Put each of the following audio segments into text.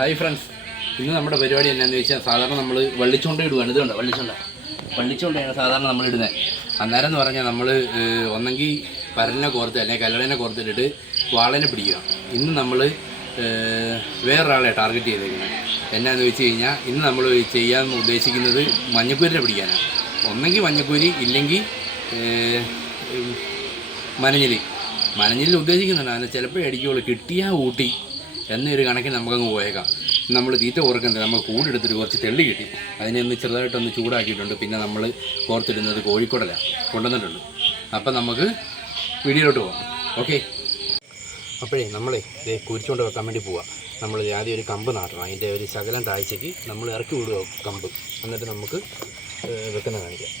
Hi friends, ഇന്ന് നമ്മുടെ പരിപാടി എന്നാന്ന് വെച്ചാൽ സാധാരണ നമ്മൾ വള്ളിച്ചൂണ്ട ഇടുകയാണ്. ഇതുകൊണ്ട് വള്ളിച്ചൂണ്ടയാണ് സാധാരണ നമ്മൾ ഇടുന്നത്. അന്നേരം എന്ന് പറഞ്ഞാൽ നമ്മൾ ഒന്നെങ്കിൽ പരലിനെ കോർത്ത് അല്ലെങ്കിൽ കല്ലടനെ കോർത്തിട്ടിട്ട് വാളനെ പിടിക്കുക. ഇന്ന് നമ്മൾ വേറൊരാളെ ടാർഗറ്റ് ചെയ്തേക്കുന്നത്. എന്നാന്ന് വെച്ച് കഴിഞ്ഞാൽ ഇന്ന് നമ്മൾ ചെയ്യാൻ ഉദ്ദേശിക്കുന്നത് മഞ്ഞക്കൂരിനെ പിടിക്കാനാണ്. ഒന്നെങ്കിൽ മഞ്ഞക്കൂരി, ഇല്ലെങ്കിൽ മനഞ്ഞിൽ ഉദ്ദേശിക്കുന്നുണ്ട്. അതിന് ചിലപ്പോഴേ അടിക്കുകയുള്ളൂ. കിട്ടിയാൽ ഊട്ടി എന്നൊരു കണക്കിന് നമുക്കങ്ങ് പോയേക്കാം. നമ്മൾ തീറ്റ ഓർക്കുന്നത് നമ്മൾ കൂടെടുത്തിട്ട് കുറച്ച് തെള്ളി കിട്ടി. അതിനെ ഒന്ന് ചെറുതായിട്ടൊന്ന് ചൂടാക്കിയിട്ടുണ്ട്. പിന്നെ നമ്മൾ കോർത്തിടുന്നത് കോഴിക്കോടല കൊണ്ടുവന്നിട്ടുണ്ട്. അപ്പം നമുക്ക് വീഡിയോയിലോട്ട് പോകാം. ഓക്കെ, അപ്പോഴേ നമ്മളെ കുരിച്ചുകൊണ്ട് വെക്കാൻ വേണ്ടി പോവാം. നമ്മൾ ആദ്യം ഒരു കമ്പ് നാട്ടണം. അതിൻ്റെ ഒരു ശകലം താഴ്ചയ്ക്ക് നമ്മൾ ഇറക്കി വിടുക കമ്പ്. എന്നിട്ട് നമുക്ക് വെക്കുന്ന കാണിക്കാം.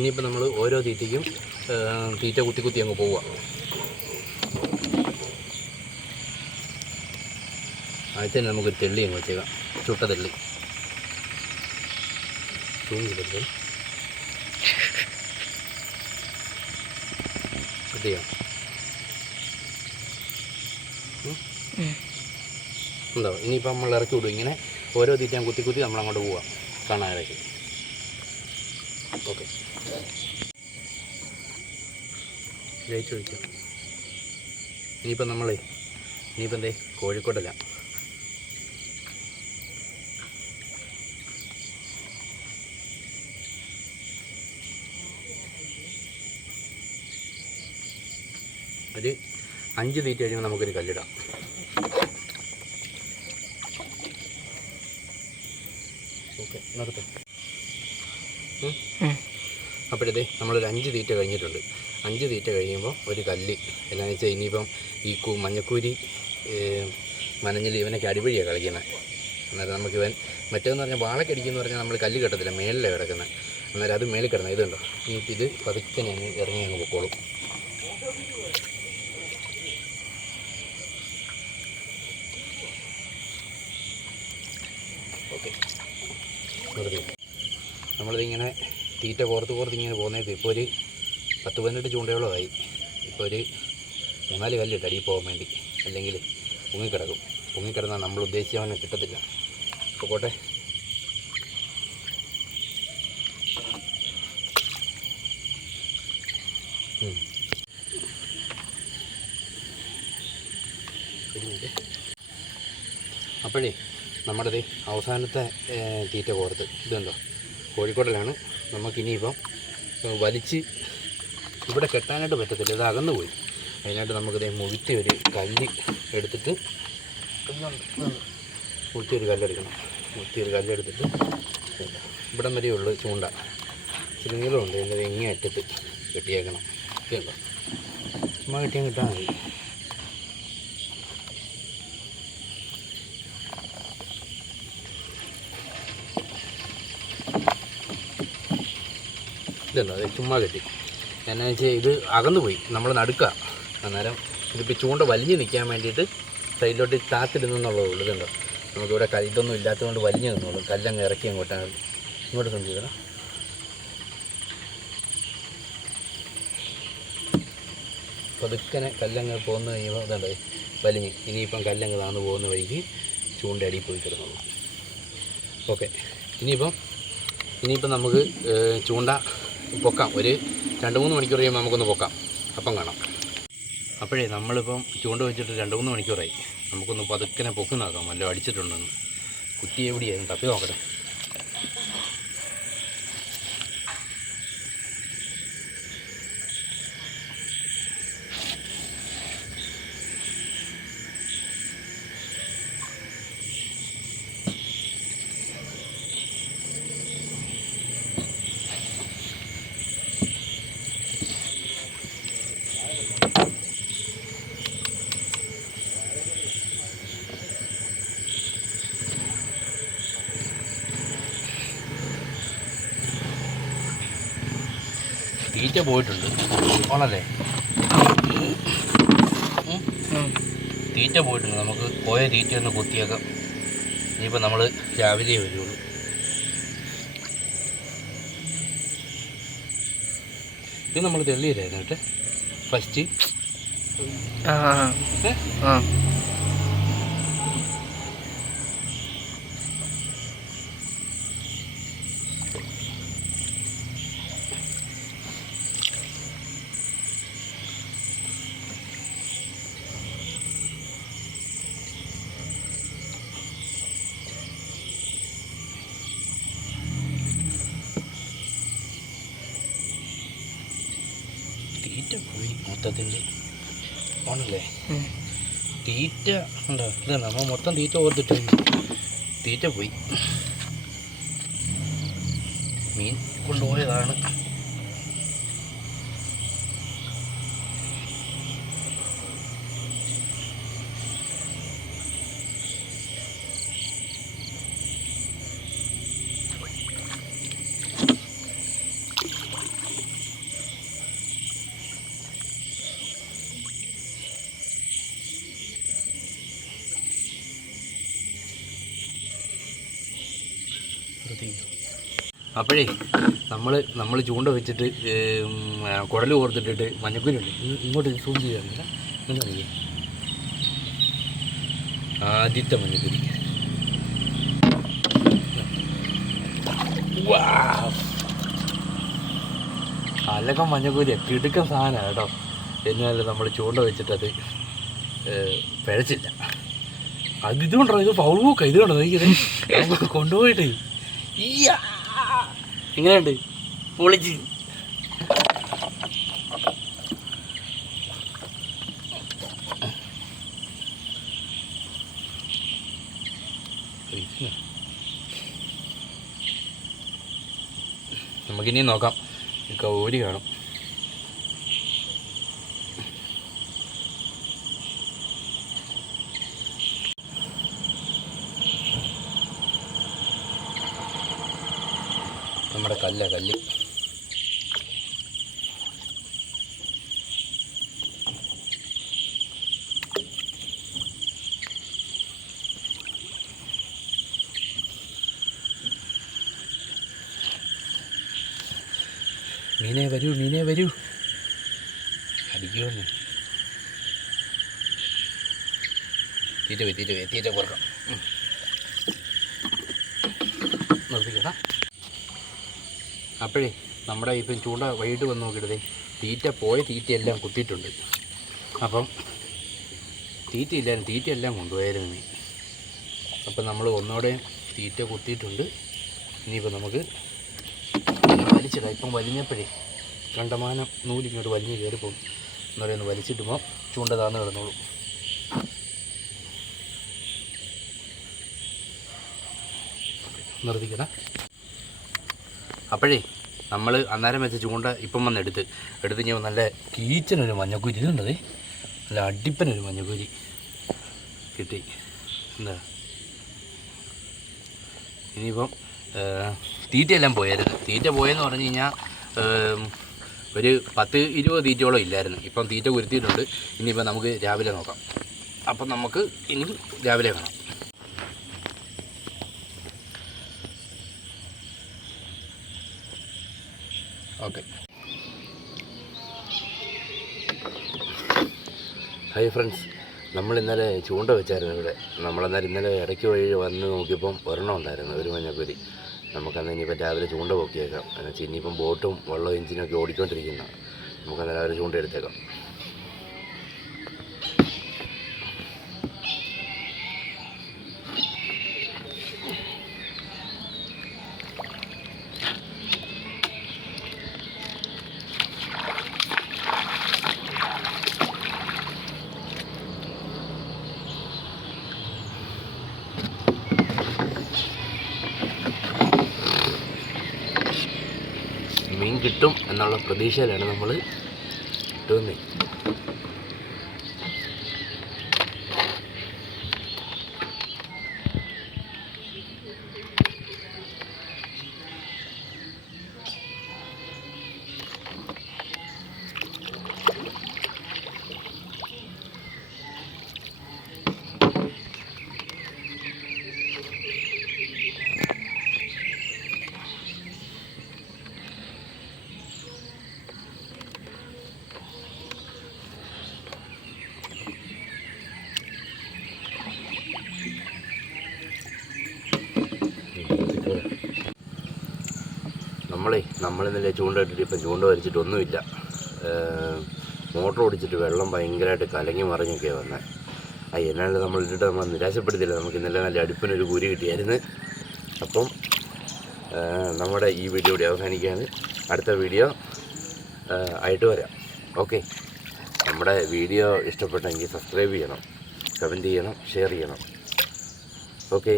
ഇനിയിപ്പോൾ നമ്മൾ ഓരോ തീറ്റയ്ക്കും തീറ്റ കുത്തി അങ്ങ് പോവുക. ആദ്യത്തെ നമുക്കൊരു തെള്ളി അങ്ങ് വെച്ചേക്കാം. ചുട്ട തെള്ളി തൂങ്ങിക്കിടത്ത് ചെയ്യാം. ഉണ്ടോ? ഇനിയിപ്പോൾ നമ്മൾ ഇറക്കി വിടും. ഇങ്ങനെ ഓരോ തീറ്റയും കുത്തി നമ്മളങ്ങോട്ട് പോവാം കാണാനായിട്ട്. ഓക്കെ, ജയിച്ചു വയ്ക്കാം. ഇനിയിപ്പോൾ എന്തേ കോഴിക്കോടല്ല. ഒരു 5 തീറ്റ കഴിയുമ്പോൾ നമുക്കൊരു കല്ലിടാം. ഓക്കെ, നിർത്തും. അപ്പോഴത്തെ നമ്മളൊരു 5 തീറ്റ കഴിഞ്ഞിട്ടുണ്ട്. 5 തീറ്റ കഴിയുമ്പോൾ ഒരു കല്ല്. എന്താണെന്ന് വെച്ചാൽ ഇനിയിപ്പം ഈ മഞ്ഞക്കൂരി മനഞ്ഞിൽ ഇവനൊക്കെ അടിപൊളിയാണ് കളിക്കുന്നത്. അന്നേരം നമുക്കിവൻ മറ്റേതെന്ന് പറഞ്ഞാൽ വാളക്കടിക്കുമെന്ന് പറഞ്ഞാൽ നമ്മൾ കല്ല് കെട്ടത്തില്ല, മേളിലാണ് കിടക്കുന്നത്. അന്നേരം അത് മേളിൽ കിടന്നത്. ഇതുണ്ടോ? ഇനിയിപ്പോൾ ഇത് പതുക്കെ ഇറങ്ങി അങ്ങ് പൊക്കോളും. ഓക്കെ, നമ്മളിതിങ്ങനെ തീറ്റ കോർത്ത് ഇങ്ങനെ പോകുന്നേക്ക് ഇപ്പോൾ ഒരു 10-18 ചൂണ്ടയോളമായി. ഇപ്പോൾ ഒരു 4 കല്ലിട്ട് അടിയിൽ പോകാൻ വേണ്ടി. അല്ലെങ്കിൽ പൊങ്ങിക്കിടന്നാൽ നമ്മൾ ഉദ്ദേശിച്ചവനെ കിട്ടത്തില്ല. ഇപ്പോൾ പോട്ടെ. അപ്പോഴേ നമ്മുടേത് അവസാനത്തെ തീറ്റ കോർത്ത് ഇതുണ്ടോ? കോഴിക്കോടലാണ്. നമുക്കിനിയിപ്പം വലിച്ച് ഇവിടെ കെട്ടാനായിട്ട് പറ്റത്തില്ല, ഇത് അകന്നു പോയി. അതിനായിട്ട് നമുക്കിത് മുഴുത്തി ഒരു കല്ല് എടുത്തിട്ട് മുഴുത്തിയൊരു കല്ലെടുത്തിട്ട് ഇവിടം വരെയുള്ളൂ ചൂണ്ട. ഇച്ചിരി നീളമുണ്ട്. അതിൻ്റെ എങ്ങേ അറ്റത്ത് കെട്ടിയേക്കണം. ഇതുണ്ടോ? ചുമ്മാ കിട്ടാൻ മതി. ഇതുണ്ടോ? അത് ചുമ്മാ കെട്ടി. എന്നാ വെച്ചാൽ ഇത് അകന്നു പോയി, നമ്മൾ നടുക്കുക. അന്നേരം ഇതിപ്പോൾ ചൂണ്ട വലിഞ്ഞ് നിൽക്കാൻ വേണ്ടിയിട്ട് സൈഡിലോട്ട് താത്തിടുന്നുള്ളതേ ഉള്ളൂ. ഇതുണ്ടോ? നമുക്കിവിടെ ഇതൊന്നും ഇല്ലാത്തതുകൊണ്ട് വലിഞ്ഞ് നിന്നോളൂ. കല്ലങ്ങ് ഇറക്കി അങ്ങോട്ടാണ് ഇങ്ങോട്ട് ശ്രമിക്കണം. പതുക്കനെ കല്ലങ്ങ് പോകുന്ന കഴിയുമ്പോൾ ഇതുണ്ട് വലിഞ്ഞ്. ഇനിയിപ്പം കല്ലങ്ങ് താന്ന് പോകുന്ന വഴിക്ക് ചൂണ്ട അടിയിൽ പോയി കിടന്നുള്ളൂ. ഓക്കെ, ഇനിയിപ്പം നമുക്ക് ചൂണ്ട പൊക്കാം. ഒരു 2-3 മണിക്കൂർ കഴിയുമ്പോൾ നമുക്കൊന്ന് പൊക്കാം. അപ്പം കാണാം. അപ്പോഴേ നമ്മളിപ്പം ചൂണ്ട വെച്ചിട്ട് 2-3 മണിക്കൂറായി. നമുക്കൊന്ന് പതുക്കനെ പൊക്കി നോക്കാം വല്ലതും അടിച്ചിട്ടുണ്ടെന്ന്. കുറ്റി എവിടെയായിരുന്നു തപ്പി നോക്കട്ടെ. തീറ്റ പോയിട്ടുണ്ട് ആണല്ലേ? തീറ്റ പോയിട്ടുണ്ട്. നമുക്ക് പോയ തീറ്റ ഒന്ന് കുത്തിയേക്കാം. ഇനിയിപ്പോൾ നമ്മൾ രാവിലെ വരുള്ളൂ. ഇത് നമ്മൾ തെള്ളിയില്ലായിരുന്നു കേട്ടോ ഫസ്റ്റ്. തീറ്റ പോയി മൊത്തത്തിൽ ആണല്ലേ. തീറ്റ ഉണ്ടോ? ഇല്ല, നമ്മൾ മൊത്തം തീറ്റ ഓർത്തിട്ട് തീറ്റ പോയി. മീൻ കൊണ്ടുപോയതാണ്. അപ്പോഴേ നമ്മൾ ചൂണ്ട വെച്ചിട്ട് കുടൽ കോർത്തിട്ടിട്ട് മഞ്ഞക്കുരുണ്ട് ഇങ്ങോട്ട് സൂം ചെയ്യാറില്ല. എന്താ അറിയാം, ആദ്യത്തെ മഞ്ഞക്കുരി. അലക്കം മഞ്ഞക്കുരി കിടുക്കൻ സാധനമാണ് കേട്ടോ. എന്നാലും നമ്മൾ ചൂണ്ട വെച്ചിട്ടത് പിഴച്ചില്ല. ഇതുകൊണ്ടോ ഇത് പൗളൂക്ക ഇത് കൊണ്ടോ എനിക്കത് കൊണ്ടുപോയിട്ട് എങ്ങനെയുണ്ട് പൊളിച്ച്. നമുക്കിനി നോക്കാം. കൗരി കാണും. നമ്മുടെ കല്ല് മീനെ വരൂ അടിക്കുമെന്ന്. തീറ്റ കുറക്കാം. നിർത്തിക്കട്ടാ. അപ്പോഴേ നമ്മുടെ ഇപ്പം ചൂണ്ട വൈകിട്ട് വന്ന് നോക്കിയിട്ടേ തീറ്റയെല്ലാം കുത്തിയിട്ടുണ്ട്. അപ്പം തീറ്റയെല്ലാം കൊണ്ടുപോയായിരുന്നു മീൻ. അപ്പം നമ്മൾ ഒന്നോടെ തീറ്റ കുത്തിയിട്ടുണ്ട്. ഇനിയിപ്പോൾ നമുക്ക് വലിച്ചിടാം. ഇപ്പം വലിഞ്ഞപ്പോഴേ കണ്ടമാനം നൂലിങ്ങോട്ട് വലിഞ്ഞ് കയറിപ്പോകും. എന്നൊരു ഒന്ന് വലിച്ചിട്ടുമ്പോൾ ചൂണ്ട താന്ന് കിടന്നോളൂ. നിർത്തിക്കടാ. അപ്പോഴേ നമ്മൾ അന്നേരം വെച്ച ചൂണ്ട ഇപ്പം വന്ന് എടുത്ത് ഞാൻ നല്ല കീച്ചനൊരു മഞ്ഞക്കുരി ഇതുണ്ടതേ, നല്ല അടിപ്പനൊരു മഞ്ഞക്കുരി കിട്ടി. എന്താ ഇനിയിപ്പം തീറ്റയെല്ലാം പോയായിരുന്നു. തീറ്റ പോയെന്ന് പറഞ്ഞു കഴിഞ്ഞാൽ ഒരു 10-20 തീറ്റയോളം ഇല്ലായിരുന്നു. ഇപ്പം തീറ്റ കുരുത്തിയിട്ടുണ്ട്. ഇനിയിപ്പം നമുക്ക് രാവിലെ നോക്കാം. അപ്പം നമുക്ക് ഇനി രാവിലെ കാണാം. ഓക്കെ. ഹായ് ഫ്രണ്ട്സ്, നമ്മൾ ഇന്നലെ ചൂണ്ട വെച്ചായിരുന്നു ഇവിടെ. നമ്മളെന്നാലും ഇന്നലെ ഇടയ്ക്ക് വഴി വന്ന് നോക്കിയപ്പം ഒരെണ്ണം ഉണ്ടായിരുന്നു, ഒരു മഞ്ഞക്കുരി. നമുക്കന്ന് ഇനിയിപ്പം രാവിലെ ചൂണ്ട പൊക്കിയേക്കാം. എന്നുവെച്ചാൽ ഇനിയിപ്പം ബോട്ടും വെള്ളവും എഞ്ചിനൊക്കെ ഓടിക്കൊണ്ടിരിക്കുന്ന നമുക്കന്ന് രാവിലെ ചൂണ്ട എടുത്തേക്കാം. മീൻ കിട്ടും എന്നുള്ള പ്രതീക്ഷയിലാണ് നമ്മൾ കിട്ടുന്നത്. നമ്മളിന്നലെ ചൂണ്ട ഇട്ടിട്ട് ഇപ്പം ചൂണ്ട വലിച്ചിട്ടൊന്നുമില്ല. മോട്ടർ ഓടിച്ചിട്ട് വെള്ളം ഭയങ്കരമായിട്ട് കലങ്ങി മറിഞ്ഞൊക്കെയാണ് വന്നത്. എന്നാലും നമ്മൾ ഇട്ടിട്ട് നമ്മൾ നിരാശപ്പെടുത്തില്ല. നമുക്ക് ഇന്നലെ നല്ല അടുപ്പിനൊരു കുരി കിട്ടിയായിരുന്നു. അപ്പം നമ്മുടെ ഈ വീഡിയോ ഇവിടെ അവസാനിക്കുകയാണ്. അടുത്ത വീഡിയോ ആയിട്ട് വരാം. ഓക്കെ, നമ്മുടെ വീഡിയോ ഇഷ്ടപ്പെട്ടെങ്കിൽ സബ്സ്ക്രൈബ് ചെയ്യണം, കമൻറ്റ് ചെയ്യണം, ഷെയർ ചെയ്യണം. ഓക്കെ.